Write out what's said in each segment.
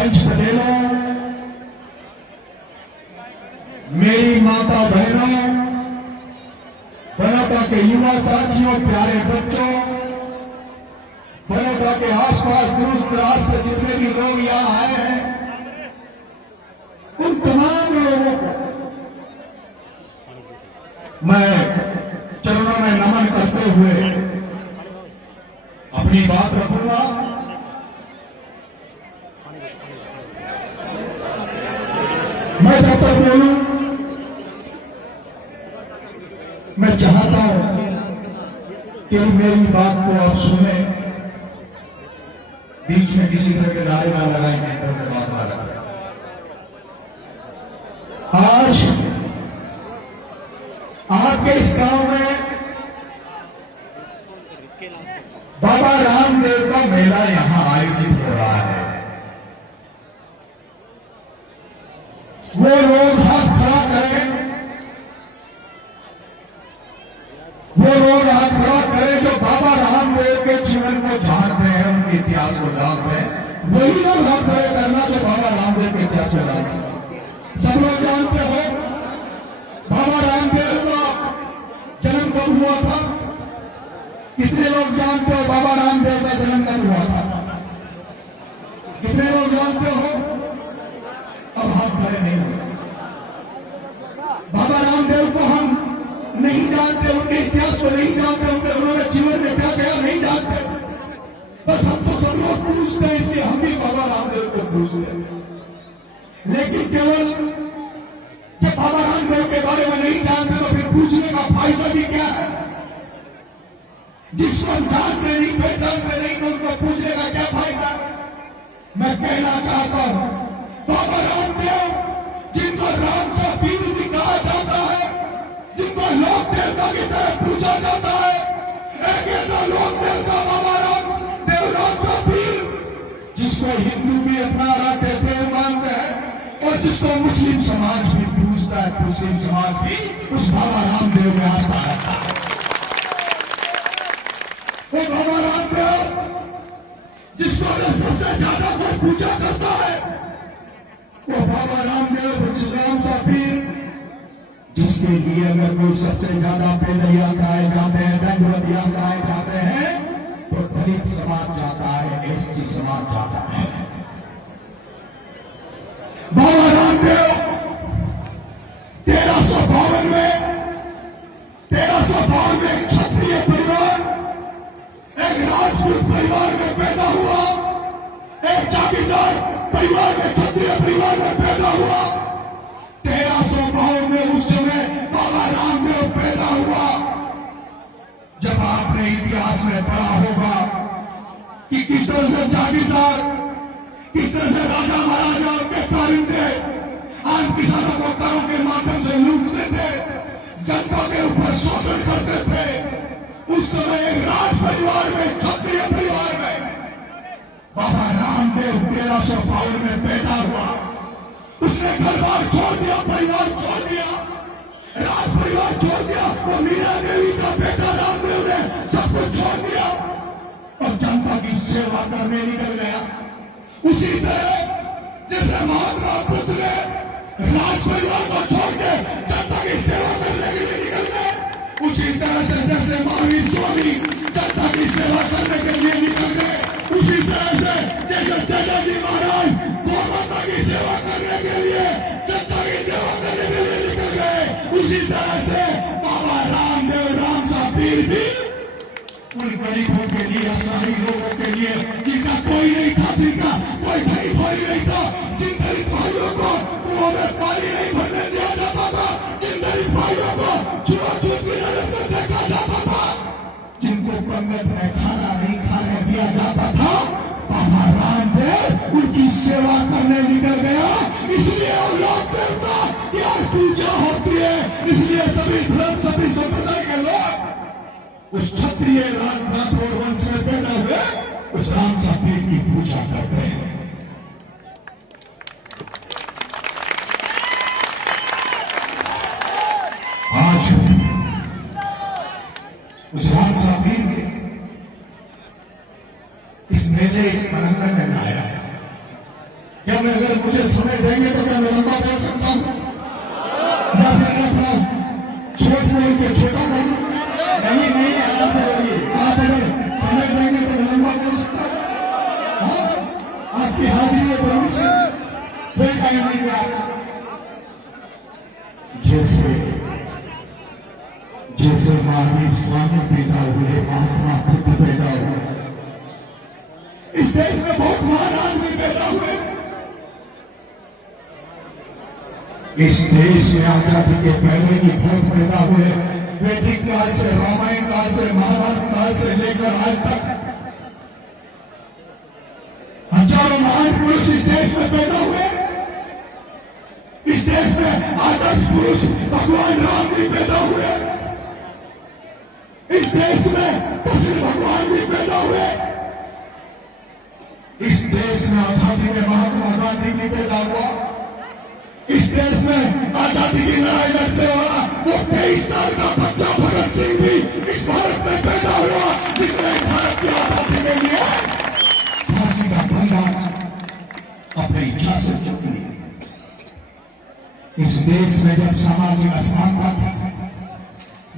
पंच पटेलों, मेरी माता बहनों, बनोटा के युवा साथियों, प्यारे बच्चों, बनोटा के आसपास दूर दराज से जितने भी लोग यहां आए हैं, उन तमाम लोगों को मैं चरणों में नमन करते हुए अपनी बात रखूंगा। मैं जब तक बोलूं, मैं चाहता हूं कि मेरी बात को आप सुने, बीच में किसी तरह के नारे ना लगाएं, किस तरह से बात ना लगाएं। आज आपके इस गांव में बाबा रामदेव का मेला यहां आयोजित हो रहा है। वो लोग हाथ खड़ा करें, वो लोग हाथ खड़ा करें जो बाबा रामदेव के जीवन को जानते हैं, उनके इतिहास को जानते हैं। वही लोग हाथ खड़े करना जो बाबा रामदेव के इतिहास को जानते हैं। सब लोग जानते हो बाबा रामदेव का जन्म कब हुआ था? कितने लोग जानते हो बाबा रामदेव का जन्म कब हुआ था? कितने लोग जानते हो? अब हाथ खड़े नहीं हुए। बाबा रामदेव को हम नहीं जानते, उनके इतिहास को नहीं जानते, उन्होंने जीवन में क्या किया नहीं जानते। बस हम तो सब लोग पूछते हैं, इसलिए हम भी बाबा रामदेव को पूछते हैं। लेकिन केवल जब बाबा रामदेव के बारे में नहीं जानते तो फिर पूछने का फायदा भी क्या है? जिसको हम जानते नहीं, पहचानते नहीं, तो उसको पूछने का क्या फायदा? मैं कहना चाहता हूं बाबा रामदेव, जिनको राम सा पीर भी कहा जाता है, जिनको लोक देवता की तरह पूजा जाता है, एक ऐसा लोक देवता बाबा रामदेव, राम सा पीर, जिसको हिंदू भी अपना राधे देव मानते हैं और जिसको मुस्लिम समाज भी पूजता है, मुस्लिम समाज भी उस बाबा रामदेव में आस्था रखता है। वो बाबा रामदेव जिसको सबसे ज्यादा कोई पूजा करता है, वो बाबा रामदेव, राम सा पीर, जिसके लिए अगर कोई सबसे ज्यादा पैदलियां कराए जाते हैं, दंडवतियां कराए जाते हैं, तो दलित समाज जाता है, एससी समाज जाता है। बाबा रामदेव 1352 में एक क्षत्रिय परिवार, एक राजपूत परिवार में पैदा हुआ, एक जागीरदार परिवार में, क्षत्रिय परिवार में पैदा हुआ। 1352 में उस समय बाबा रामदेव पैदा हुआ। जब आपने इतिहास में पढ़ा होगा कि किस तरह से जागीरदार, किस तरह से राजा महाराजा के परिंदे आम किसानों को करों के माध्यम से लूटते थे, जनता के ऊपर शोषण करते थे, उस समय एक राज परिवार में, क्षत्रिय परिवार में बाबा रामदेव 1352 में पैदा हुआ। उसने घर बार छोड़ दिया, परिवार छोड़ दिया, राज परिवार छोड़ दिया, वो मीरा देवी का बेटा रामदेव ने सब कुछ छोड़ दिया और जनता की सेवा करने निकल गया। उसी तरह जैसे महात्मा बुद्ध ने राज परिवार को छोड़ के जनता की सेवा करने के लिए निकल गए, उसी तरह से जैसे महावीर स्वामी जनता की सेवा करने के लिए निकल गए, उसी तरह से जैसे दादाजी महाराज गौ माता की सेवा करने के लिए, जनता की सेवा करने के लिए निकल गए, उसी तरह से बाबा रामदेव, राम सा पीर भी उन गरीबों के लिए, असहाय लोगों के लिए, जिनका कोई नहीं था, जिनका कोई भाई भाई नहीं था, जिन दलित भाइयों को कुओं में पानी नहीं भरने दिया जाता था, जिन दलित भाइयों को छुआछूत की नजर से देखा जाता था, जिनको पंगत में खाना नहीं खाने दिया जाता था, बाबा रामदेव उनकी सेवा करने निकल गया। इसलिए लोक देवता की आज पूजा होती है, इसलिए सभी धर्म, सभी संप्रदाय के लोग उस क्षत्रिय राठौर वंश से पैदा हुए उस राम सा पीर की पूजा करते हैं। आज उस राम सा पीर के इस मेले, इस मरंगन में आया क्या मैं अगर मुझे समय देंगे तो क्या मैं लंबा बोल सकता हूं या फिर मैं थोड़ा छोट बोल के छोटा करूं? नहीं नहीं आराम से बोलिए। आप अगर समय देंगे तो मैं लंबा बोल सकता हूं। हाँ, आपकी हाजिरी में परमिशन कोई टाइम नहीं दिया। जैसे जैसे महावीर स्वामी पैदा हुए, महात्मा बुद्ध पैदा हुए, इस देश में बहुत महान आदमी पैदा हुए। इस देश में आजादी के पहले ही बहुत पैदा हुए। वैदिक काल से, रामायण काल से, महाभारत काल से लेकर आज तक हजारों महान पुरुष इस देश में पैदा हुए। इस देश में आदर्श पुरुष भगवान राम भी पैदा हुए। इस देश में कृष्ण भगवान भी पैदा हुए। इस देश में आजादी में महात्मा गांधी भी पैदा हुआ। इस देश में आजादी की लड़ाई लड़ने वाला वो 23 साल का बच्चा भगत सिंह भी इस भारत में पैदा हुआ, जिसने भारत की आजादी के लिए फांसी का फंदा अपनी इच्छा से चुक लिया। इस देश में जब सामाजिक असमानता थी,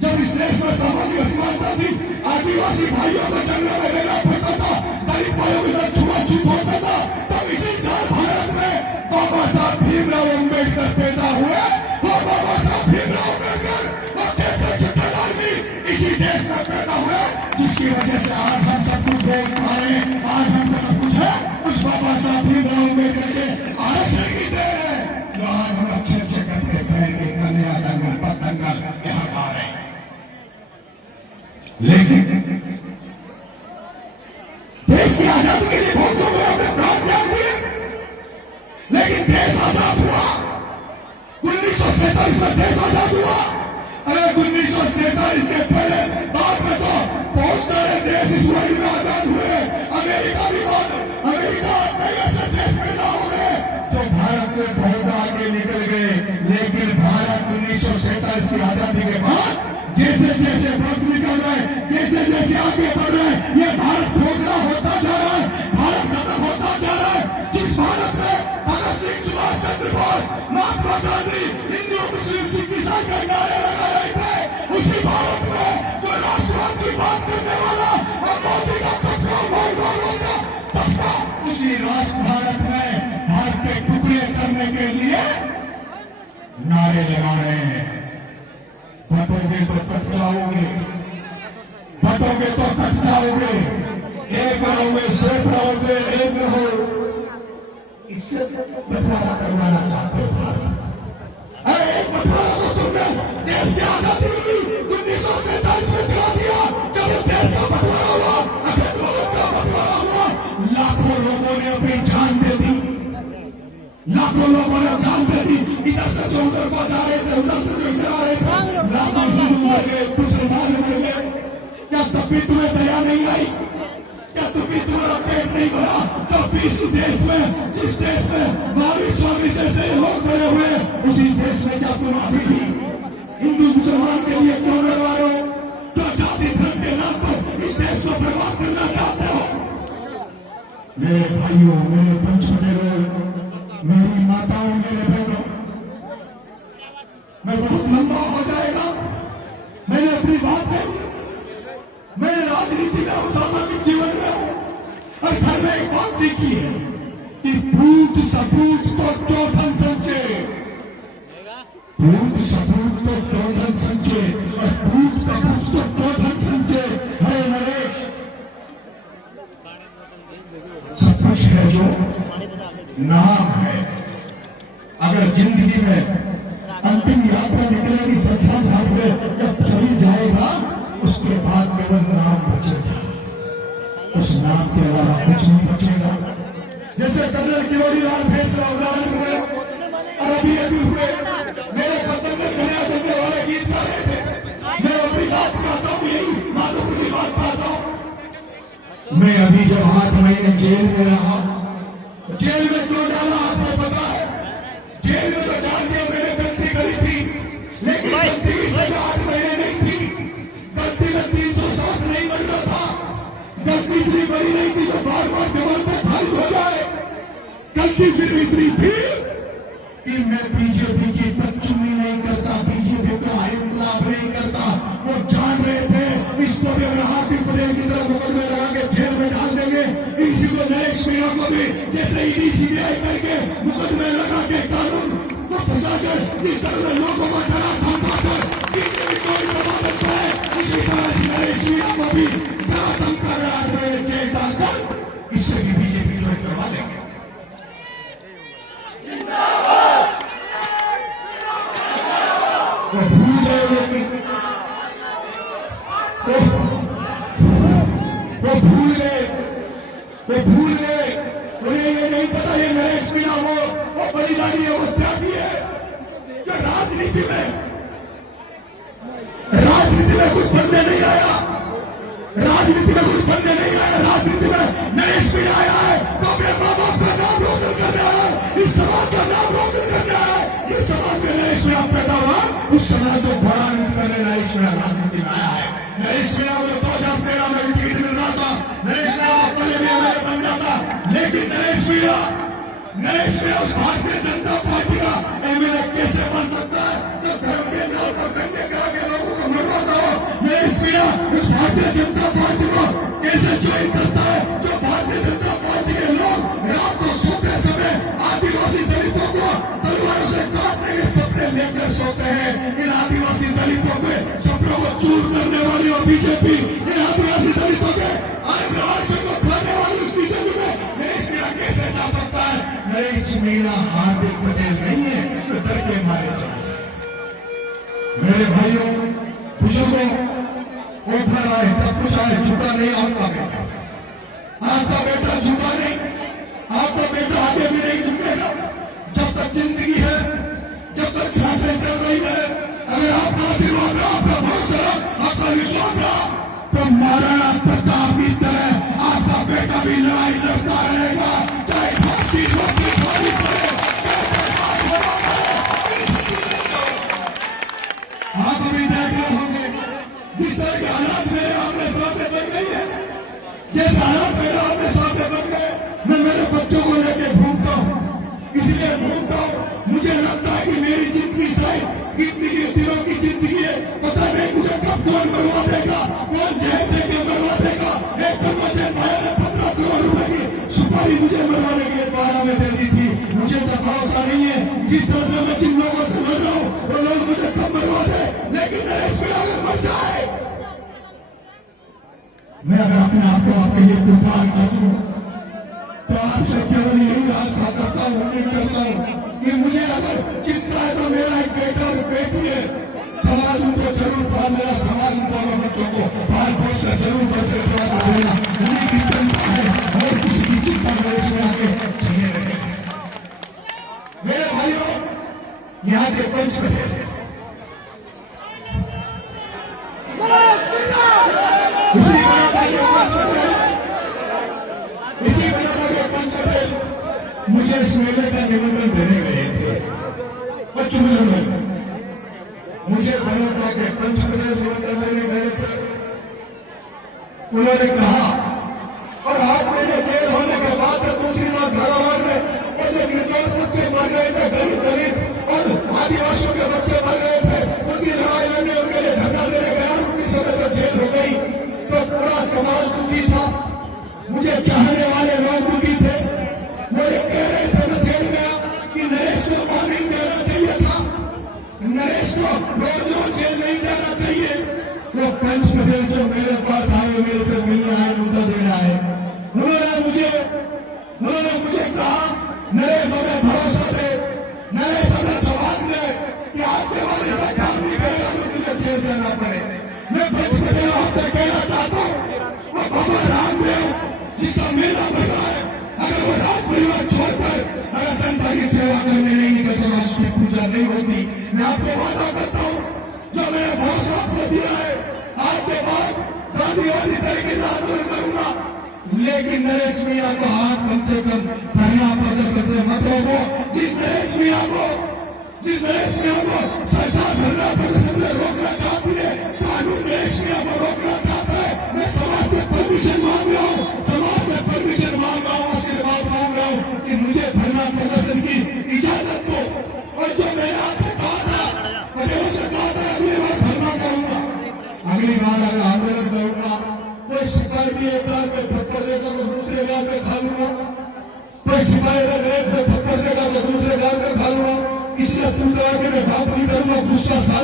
जब इस देश में सामाजिक असमानता थी, आदिवासी भाइयों को जंगल में लेना पड़ता था, दलित भाइयों के साथ छुआछूत होता था, तब इसी भारत में बाबा साहब भीमराव अम्बेडकर पैदा हुए। और बाबा साहब भीमराव अम्बेडकर और डॉक्टर जवाहरलाल भी इसी देश में पैदा हुए, जिसकी वजह से आज हम सब कुछ देख पा रहे हैं। आज हमको सब कुछ है उस बाबा साहब भीमराव अम्बेडकर के आरक्षण की देन है, जो आज हम अच्छे अच्छे कपड़े पहन के कन्या दंगल पर दंगल यहाँ आ रहे हैं। लेकिन देश की आजादी के लिए बहुत लोगों ने अपने प्राण त्याग दिए, लेकिन देश आजाद हुआ 1947 में। देश आजाद हुआ। अरे 1947 के पहले बाद में तो बहुत सारे देश इस वर्ल्ड में आजाद हुए। अमेरिका भी अमेरिका कई ऐसे देश पैदा हो गए जो भारत से बहुत आगे निकल गए। लेकिन भारत 1947 की आजादी के बाद जैसे जैसे वर्ष निकल रहे, जैसे जैसे आगे बढ़ रहे, ये भारत खोखला होता जा रहा है, भारत खत्म होता जा रहा है। जिस भारत में भगत सिंह, सुभाष चंद्र बोस, महात्मा गांधी हिंदू मुस्लिम सिख ईसाई के नारे लगा रहे थे, उसी भारत में कोई राष्ट्रवाद की बात करने वाला और मोदी का तबका उसी राष्ट्र भारत में भारत के टुकड़े करने के लिए नारे लगा रहे हैं। बटोगे तो कट जाओगे, बटोगे तो कट जाओगे, एक रहोगे सिर्फ रहोगे, एक रहो। इससे बंटवारा करवाना चाहते हो भारत? अरे एक बंटवारा तो तुमने देश की आजादी की 1947 में करा दिया, जब देश का बंटवारा हुआ, अखंड भारत का बंटवारा हुआ, लाखों लोगों ने अपनी जान दे दी, लाखों लोगों ने जान दे दी। इधर से जो उधर को जा रहे थे, उधर से जो इधर आ रहे थे, लाखों हिंदू मर गए, मुसलमान मर गए। क्या तब भी तुम्हें दया नहीं आई? क्या तुम्हें तुम्हारा पेट नहीं भरा? जब इस देश में, जिस देश में महावीर स्वामी जैसे लोग बड़े हुए, उसी देश में क्या तुम अभी भी हिंदू मुसलमान के लिए क्यों लड़ रहे हो? क्या जाति धर्म के नाम पर इस देश को बर्बाद करना चाहते हो? मेरे भाइयों, मेरे पंचमेरों, मेरी माताओं, मेरे बहनों, मैं बहुत लंबा हो जाएगा, मैंने अपनी बात कही। मैंने राजनीति में और सामाजिक जीवन में और घर में एक बात सीखी है कि पूत सपूत तो चौधन संचे, पूत सपूत तो चौधन संचे और पूत कपूत तो चौधन संचे। हरे नरेश, सब कुछ है जो नाम है। अगर जिंदगी में अंतिम यात्रा निकलेगी सत्संग घाट में, जब चली जाएगा उसके बाद केवल नाम बचेगा, उस नाम के अलावा कुछ नहीं बचेगा। जैसे कर्नल किरोड़ीलाल भेसरा उदाहरण हुए और अभी हुए, मेरे पतंग में कन्या देने वाले गीत गा रहे थे। मैं अपनी बात कहता हूँ, यही माधुपुर की बात कहता हूँ। मैं अभी जब 8 महीने जेल में रहा, जेल में क्यों डाला आपको पता है? जेल में तो डाल दिया, मैंने गलती करी थी, लेकिन गलती की सजा 8 महीने नहीं थी। गलती में 307 नहीं बन रहा था, गलती इतनी बड़ी नहीं थी तो बार बार जमानत खारिज हो जाए। गलती सिर्फ इतनी थी कि मैं बीजेपी की बदचुनी नहीं करता, बीजेपी का इंकलाब नहीं करता। वो जान रहे थे इसको भी अगर हाथी पटेल की तरह मुकदमे लगा के जेल में डाल देंगे, इसी को नरेश मीणा को भी जैसे ईडी सीबीआई करके मुकदमे लगा के कानून को फंसा कर जिस तरह से लोगों को डरा धमका कर बीजेपी को दबा देता है, इसी तरह से नरेश मीणा को भी डरा धमका कर जेल डालकर इससे भी बीजेपी ज्वाइन करवा देंगे। वो भूल गए, लेकिन वो भूल गए। उन्हें ये नहीं पता ये नरेश मीणा वो बलिदानी है, वो त्यागी है जो राजनीति में कुछ बनने नहीं आया, राजनीति में नरेश मीणा आया है तो अपने माँ बाप का नाम रोशन करना है, इस समाज का नाम रोशन करना है। इस समाज में नरेश मीणा पैदा हुआ, उस समाज को घोड़ा करने नरेश मीणा राजनीति में आया है। नरेश मीणा को 2013 में टिकट मिल रहा था, नरेश मीणा पहले भी एमएलए बन जाता, लेकिन नरेश मीणा उस भारतीय जनता पार्टी का एमएलए कैसे बन सकता है जो धर्म के नाम पर दंगे करा के लोगों को मरवाता हो। नरेश मीणा उस भारतीय जनता पार्टी को कैसे ज्वाइन करता है जो भारतीय जनता पार्टी के लोग रात को सोते समय आदिवासी दलितों को तलवारों से काटने के सपने लेकर सोते हैं। इन आदिवासी दलितों के सपनों को चूर करने वाली और बीजेपी इन आदिवासी दलितों के आदिवासी को खाने वाली उस बीजेपी में नरेश मीणा कैसे जा सकता है? नरेश मीणा हार्दिक पटेल नहीं है तो डर के मारे चला जाए। मेरे भाइयों बुजुर्गों, ओखर आए, सब कुछ आए, झुका नहीं आपका बेटा, आपका बेटा झुका नहीं, आपका बेटा आगे भी नहीं झुकेगा। जब तक जिंदगी है, जब तक सांसें चल रही है, अगर आपका आशीर्वाद रहा, आपका भरोसा रहा, आपका विश्वास रहा, तो महाराणा प्रताप की तरह आपका बेटा भी लड़ाई लड़ता रहेगा, चाहे फांसी रोकनी पड़े, आप अभी देख रहे होंगे जिस तरह के हालात मेरे आमने सामने बन गई है, जैसे हालात मेरे आमने सामने बन गए, मैं मेरे बच्चों को लेके घूमता हूँ, इसलिए घूमता हूँ। मुझे लगता है कि मेरी जिंदगी शायद कितनी दिनों की जिंदगी है, पता नहीं मुझे कब कौन मरवा देगा, कौन जेल देके मरवा देगा। एक तो मुझे भाई ने 15 करोड़ रुपए की सुपारी मुझे मरवाने के बारे में दे दी थी। मुझे तो भरोसा नहीं है जिस तरह से मैं जिन लोगों से लड़ रहा हूँ वो लोग मुझे कब मरवा दे, लेकिन नरेश मीणा अगर मर जाए, मैं अगर अपने आप को आपके लिए कुर्बान कर दूं तो आपसे केवल यही आशा करता हूँ, उम्मीद करता हूँ कि मुझे अगर चिंता है तो मेरा एक बेटा और बेटी है, समाज उनको जरूर पाल लेना, समाज उनको बच्चों को पाल पोस कर जरूर करते देना, उन्हीं की चिंता है और किसी की चिंता नरेश मीणा के छीने रहे। मेरे भाइयों, यहाँ के पंच पटेल इसी बना के पंच पटेल मुझे इस मेले का निमंत्रण देने गए थे। बच्चों में मुझे बना के पंच पटेल निमंत्रण देने गए थे। उन्होंने कहा और आप मेरे जेल होने के बाद दूसरी बार झालावाड़ में और जो निर्दोष बच्चे मर गए थे, दलित और आदिवासियों के बच्चे मर गए थे, उनकी लड़ाई लड़ने उनके लिए धरना देने गया, उनकी समय जब जेल हो गई तो पूरा समाज दुखी था, मुझे चाहने वाले लोग दुखी थे। वो ये कह रहे थे मैं जेल गया कि नरेश को वार्निंग देना चाहिए था, नरेश को रोज जेल नहीं जाना चाहिए। वो पंच पटेल जो मेरे पास आए, मेरे से मिलने आए, मुद्दा देना है, उन्होंने मुझे कहा नरेश हमें भरोसा दे, नरेश हमें जवाब दे कि आज के बाद ऐसा काम नहीं करेगा तो तुझे जेल जाना पड़े। मैं पंच पटेल आपसे कहना चाहता हूँ, वो बाबा रामदेव जिसका मेला बन रहा है, अगर वो राज परिवार छोड़कर अगर जनता की सेवा करने नहीं निकलते तो उसकी पूजा नहीं होती। मैं आपको वादा करता हूँ जो मैंने भरोसा आपको दिया है, आज के बाद गांधीवादी तरीके से आंदोलन करूंगा, लेकिन नरेश मीणा को हाथ कम से कम धरना प्रदर्शन से मत रोको। जिस नरेश मीणा को सरकार धरना प्रदर्शन से रोकना चाहती है, कानून नरेश मीणा को रोकना चाहता है। मैं समाज से परमिशन मांग रहा हूँ, आशीर्वाद मांग रहा हूँ कि मुझे धरना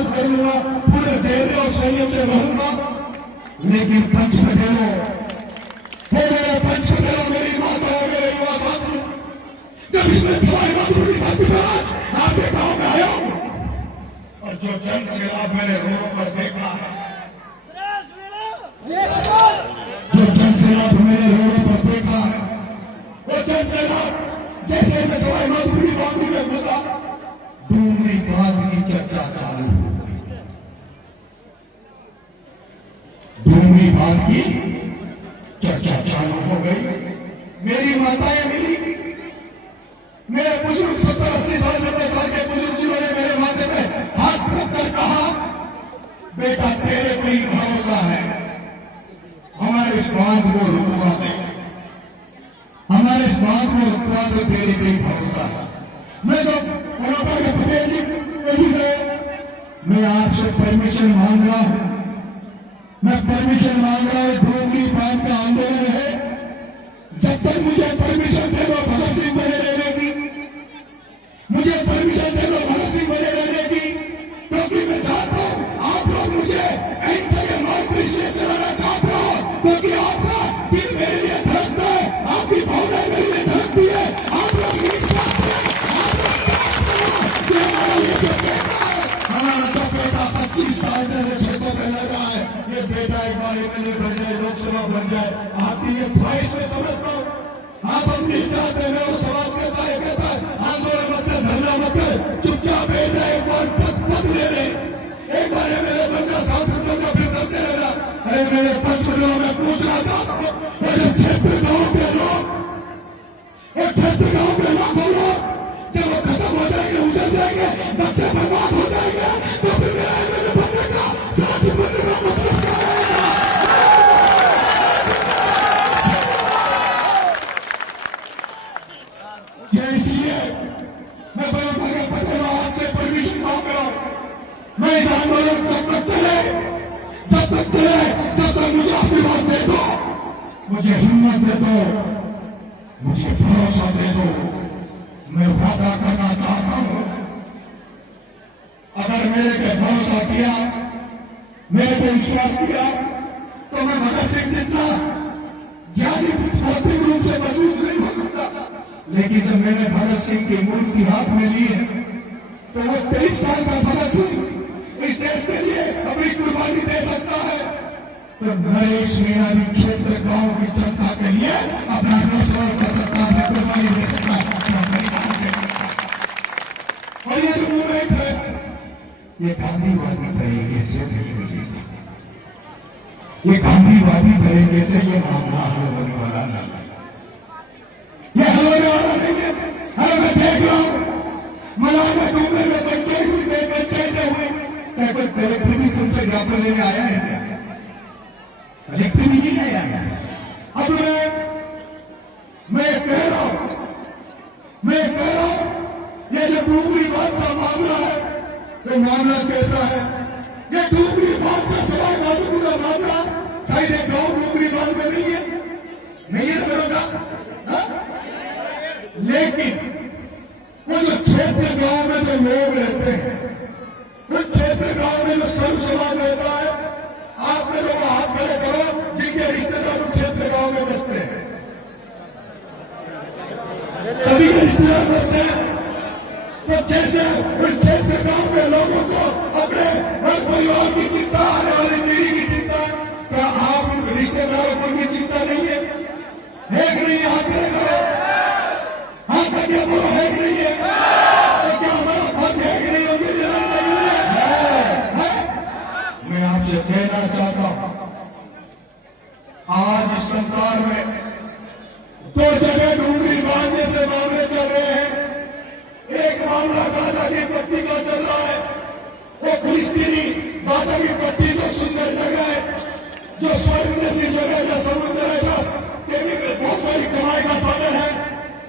हिफाजत करूंगा, पूरे धैर्य और संयम से रहूंगा। लेकिन पंच पटेलों, मेरे पंच पटेलों, मेरी माता और मेरे युवा साथी, जब इसमें सवाई माधुरी धरती पर आज आपके गांव में आया हूं और जो जन सैलाब मैंने रोडों पर देखा है, जो जन सैलाब मैंने रोडों पर देखा है, वो जन सैलाब जैसे मैं सवाई माधुरी बांधू में घुसा, डूंगरी बांध की चर्चा चालू हो गई। डूंगरी बांध की चर्चा चालू हो गई। मेरी माताएं मिली, मेरे बुजुर्ग 70-80 साल 90 साल के बुजुर्ग जिन्होंने मेरे माथे में हाथ रखकर कहा, बेटा तेरे पे ही भरोसा है, हमारे इस बांध को रुकवा दे, हमारे इस बांध को रुकवा दे, तेरे पे ही भरोसा है। मैं तो पटेल जी मैं आपसे परमिशन मांग रहा हूं, मैं परमिशन मांग रहा हूं। डोगरी बांध का आंदोलन है, जब तक मुझे परमिशन दे दो भगत सिंह बने रहने की, मुझे परमिशन दे दो भगत सिंह बने रहने की, क्योंकि मैं चाहता हूं आप लोग मुझे कहीं जगह मार्ग पर इसलिए चलाना चाहते हो क्योंकि आपका दिल मेरे लिए धड़कता है, आपकी भावनाएं मेरे लिए धड़कती है। आप लोग नहीं चाहते, आप लोग चाहते हो कि हमारा ये जो बेटा है, हमारा तो बेटा 25 साल से खेतों में लगा है, ये बेटा एक बार एमएलए बन जाए, लोकसभा बन जाए, आपकी ये ख्वाहिश में समझता हूँ। आप अपनी चाहते हैं वो समाज के कहता है आंदोलन मत कर, धरना मत कर, चुपचाप बैठ जाए, एक बार पद ले रहे, एक बार एमएलए बन जा, सांसद बन जा, फिर करते रहना। अरे मेरे पंचपटलों में पूछना चाहता हूँ, क्षेत्र गांव के लोग, क्षेत्र गांव के लाखों लोग जब वो खत्म हो जाएंगे, उजड़ जाएंगे, बच्चे बर्बाद हो जाएंगे, तो फिर मेरा एमएलए बनने का, साथी बनने का मतलब क्या रहेगा? इसलिए मैं पटेल आपसे परमिशन मांग रहा हूं। मैं इस आंदोलन तब तक चले, जब तक मुझे आशीर्वाद दे दो, मुझे हिम्मत दे दो, मुझे भरोसा दे दो। मैं वादा करना चाहता हूं, अगर मेरे पे भरोसा किया, मेरे पे विश्वास किया, तो मैं भगत सिंह जितना ज्ञानी भौतिक रूप से मजबूत नहीं हो सकता, लेकिन जब मैंने भगत सिंह की मूर्ति हाथ में ली है, तो वो 23 साल का भगत सिंह इस देश के लिए अपनी कुर्बानी दे सकता है, तो नरेश मीणा भी क्षेत्र गांव की जनता के लिए अपना रोजगार कर सकता है, कुर्बानी दे सकता है, अपना बलिदान दे सकता है। और ये जो मूवमेंट है, ये गांधीवादी तरीके से नहीं मिलेगा, ये गांधीवादी तरीके से ये मामला हल होने वाला नहीं है, ये हल होने वाला नहीं है। अरे मैं देख रहा हूं मलाना डूंगर में पंचायतें हुई, कोई कलेक्टर भी तुमसे ज्ञापन लेने आया है क्या? कलेक्टर भी नहीं आया है। अब मैं कह रहा हूं, ये जो डूंगरी बात का मामला है, ये मामला कैसा है? ये डूंगरी बात का सवाई माधुरी का मामला शायद एक गांव डूंगरी बात में नहीं है ना बेटा, लेकिन वो जो क्षेत्र गांव में जो लोग रहते हैं, उस क्षेत्र गांव में जो सर्व समाज रहता है, आप में लोग हाथ खड़े करो जिनके रिश्तेदार उस क्षेत्र गांव में बसते हैं, सभी के रिश्तेदार बसते हैं। तो जैसे उस क्षेत्र गांव के लोगों को अपने हर परिवार की चिंता, आने वाली पीढ़ी की चिंता, क्या आप उन रिश्तेदारों को भी चिंता नहीं है? एक नहीं हाथ खड़े करो, हाथ खड़े करो, है कि नहीं है? तो क्या हमारा फर्ज है कि नहीं होगी जनाब? मैं आपसे कहना चाहता हूं, आज इस संसार में दो जगह डूंगरी बांधने से मामले चल रहे हैं। एक मामला गाजा की पट्टी का चल रहा है, वो फिलिस्तीनी गाजा की पट्टी जो सुंदर जगह है, जो स्वर्ग जैसी जगह है, जो समुद्र है, जो बहुत सारी कमाई का साधन है,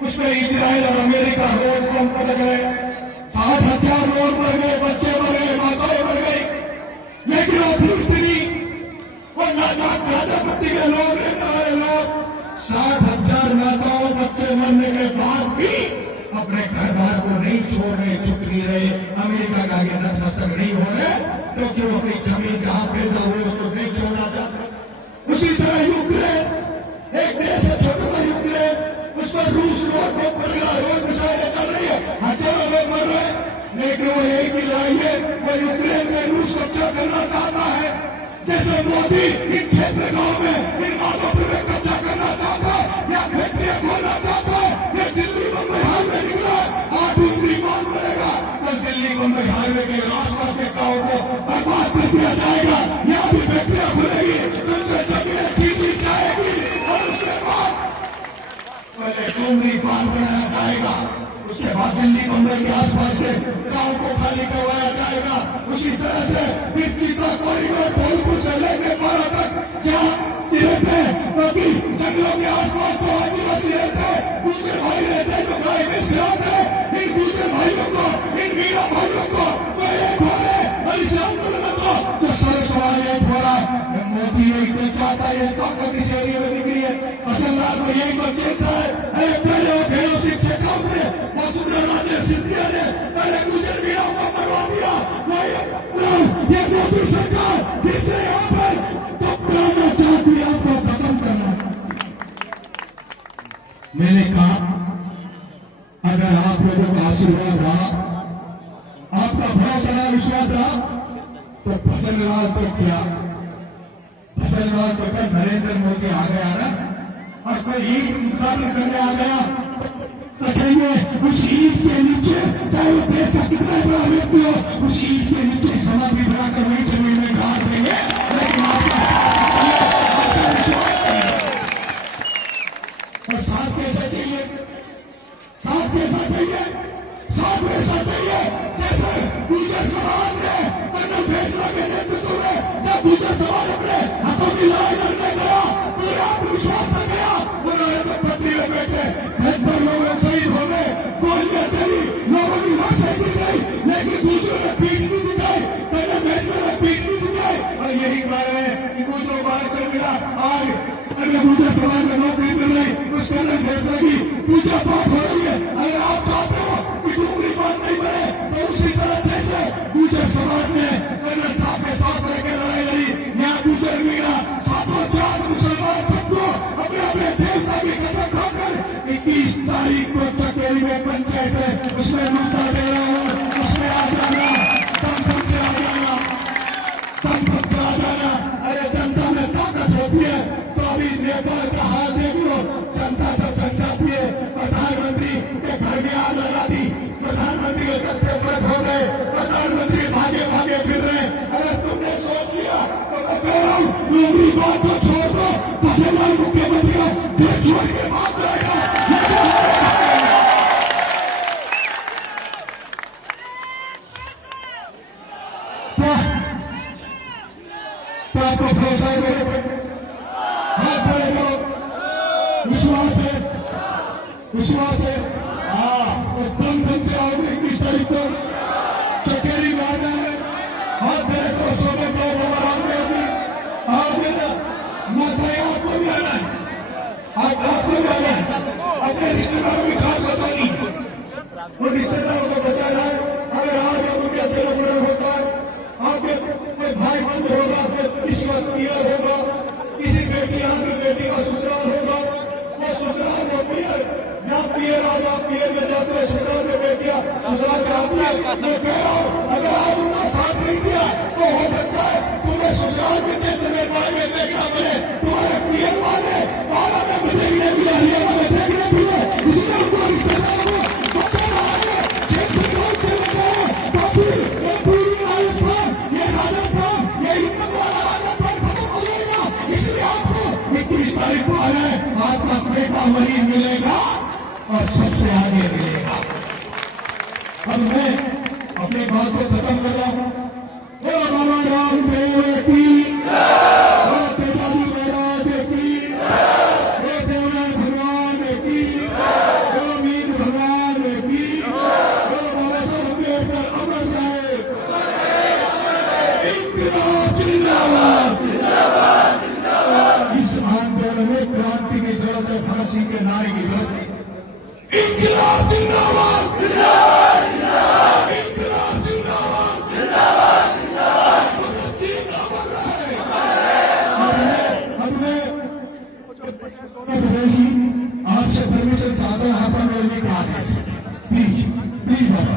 उसमें इजराइल और अमेरिका रोज पंप लग गए, 60,000 लोग मर गए, बच्चे मर गए, माताएं मर गई। लेकिन वो फिलिस्तीनी, वो गाजा पट्टी के लोग, रहने वाले लोग 60,000 माताओं बच्चे मरने के बाद भी अपने घर बार को नहीं छोड़ रहे, चुप नहीं रहे, अमेरिका के आगे नतमस्तक नहीं हो रहे। क्योंकि वो अपनी जमीन जहां पैदा हुए उसको नहीं छोड़ना चाहते। उसी तरह यूक्रेन एक देश है, छोटा सा यूक्रेन, उस पर रूस रोज मिसाइलें चल रही है, हजारों लोग मर रहे हैं, लेकिन वो एक ही लड़ाई है, वो यूक्रेन से रूस कब्जा करना चाहता है। जैसे मोदी इन क्षेत्र गांव में इन माधोपुर में कब्जा करना चाहता है या फैक्ट्रियां खोलना चाहता है, या दिल्ली बम्बई हाईवे निकला आज दूसरी बात बनेगा, तो दिल्ली बम्बई हाईवे के आसपास के गाँव को बर्बाद कर दिया जाएगा, यहाँ भी फैक्ट्रियां खुलेगी, उनसे जमीनें छीन ली जाएगी और उसके बाद पहले डूंगरी बांध बनाया जाएगा, उसके बाद दिल्ली बम्बई के आसपास से गांव को खाली करवाया जाएगा। उसी तरह से फिर चीता कॉरिडोर धौलपुर से लेकर बारा तक जहाँ रहते हैं, क्योंकि जंगलों के आसपास तो आदिवासी रहते हैं, दूसरे भाई रहते हैं जो गाय बेच खिलाते हैं, इन दूसरे भाइयों को, इन मीणा भाइयों को तो एक हो रहे और इस आंदोलन को तो सर्व सवाल एक हो रहा है। मोदी यही तो चाहता है, ताकत इस एरिया में दिख रही है, असलदार को यही तो चिंता है। अरे पहले वो भेड़ों से उतरे, वसुंधरा राजे सिंधिया ने पहले गुजर मीणाओं को मरवा दिया, ये मोदी सरकार फिर से यहाँ पर टकराना चाहती है, आपको खत्म करना। मैंने कहा अगर आप लोगों का आशीर्वाद रहा, आपका भरोसा रहा, विश्वास रहा, तो भजनलाल को क्या, भजनलाल को क्या नरेंद्र मोदी आ गया ना, और कोई ईट उद्घाटन करने आ गया, कहेंगे उस ईट के नीचे, चाहे वो देश का कितना बड़ा व्यक्ति हो, उस ईट के नीचे समाधि बनाकर वही जमीन में गाड़ देंगे, लेकिन आपका साथ और साथ कैसे चाहिए, साथ कैसा चाहिए, साथ ऐसा चाहिए जैसे गुर्जर समाज ने कर्नल फैसला के नेतृत्व में जब गुर्जर समाज अपने हाथों की लड़ाई लड़ने गया, पूरे आत्मविश्वास से गया, उन्होंने जब पत्नी में बैठे लोग शहीद हो गए, गोलियां चली, लोगों की लाशें गिर गई, लेकिन दूसरों ने पीठ नहीं दिखाई, पहले फैसले ने पीठ नहीं दिखाई, और यही कारण है कि दूसरों को आरक्षण मिला। आज अगर गुर्जर समाज में नौकरी मिल रही, उस कर्नल फैसले की पूजा पाठ हो रही है। अगर आप चाहते हो कि डूंगरी बात नहीं बने, तो उसी तरह जैसे गुर्जर समाज ने कर्नल साहब के साथ रहकर लड़ाई लड़ी, यहाँ गुर्जर मीणा सातों जात मुसलमान सबको अपने अपने देवता की कसम खाकर 21 तारीख को चकेरी में पंचायत है, उसमें नुकता दे रहा हूँ, उसमें आ जाना, दम से आ जाना, दम से आ जाना। अरे जनता में ताकत होती है तो अभी नेपाल का हाल देख लो, जनता जब जग जाती है, प्रधानमंत्री के घर में आग लगा दी, प्रधानमंत्री के कत्थे पर हो गए, प्रधानमंत्री भागे भागे फिर रहे। अगर तुमने सोच लिया तो मैं कह रहा हूँ डूंगरी बात को छोड़ दो, भजनलाल मुख्यमंत्री का देख छोड़ के बात रहेगा। तो आपको भरोसा है मेरे पे, हाथ खड़े करो, विश्वास है, विश्वास है, हाँ, तो दम से आओगे 21 तारीख को चकेरी में आना है, हाथ खड़े करो, सोने को बाबा रामदेव जी आओगे ना, माता आपको भी आना है, आपको भी आना है, अपने रिश्तेदारों की जान बचानी है, वो रिश्तेदारों को बचाना है। अगर आज उनके अकेला बड़ा होता है, आपके कोई भाई बंद होगा, किसी का पियर होगा, किसी बेटी यहाँ की बेटी का ससुराल होगा, वो ससुराल वो पियर, जहाँ पियर आज आप पियर में जाते हैं, ससुराल में बेटियां ससुराल में आती है। मैं कह रहा हूँ अगर आप उनका साथ नहीं दिया तो हो सकता है तुम्हें ससुराल में जैसे नेपाल में देखना पड़े, तुम्हारे पियर वाले बाला में देखने मिले, हरियाणा में देखने मिले, इसलिए उनको रिश्तेदारों को बचाना है, राजस्थान, ये हिम्मत वाला राजस्थान खत्म हो जाएगा, इसलिए आपको 21 तारीख को आना है, आपका बेटा वही मिलेगा और सबसे आगे मिलेगा। अब मैं अपनी बात को खत्म कर रहा हूँ। बाबा रामदेव की, पिताजी महाराज की, देवनाथ भगवान की, मीर भगवान की, बाबा साहब अम्बेडकर अमर रहे, इंकलाब जिंदाबाद, इस आंदोलन में क्रांति की जरूरत है, फांसी के नारे की जरूरत है। इंकलाब जिंदाबाद, इंकलाब जिंदाबाद, इंकलाब जिंदाबाद, जी आपसे परमिशन चाहता हूं, यहाँ पर लोग आगे से प्लीज प्लीज बाबा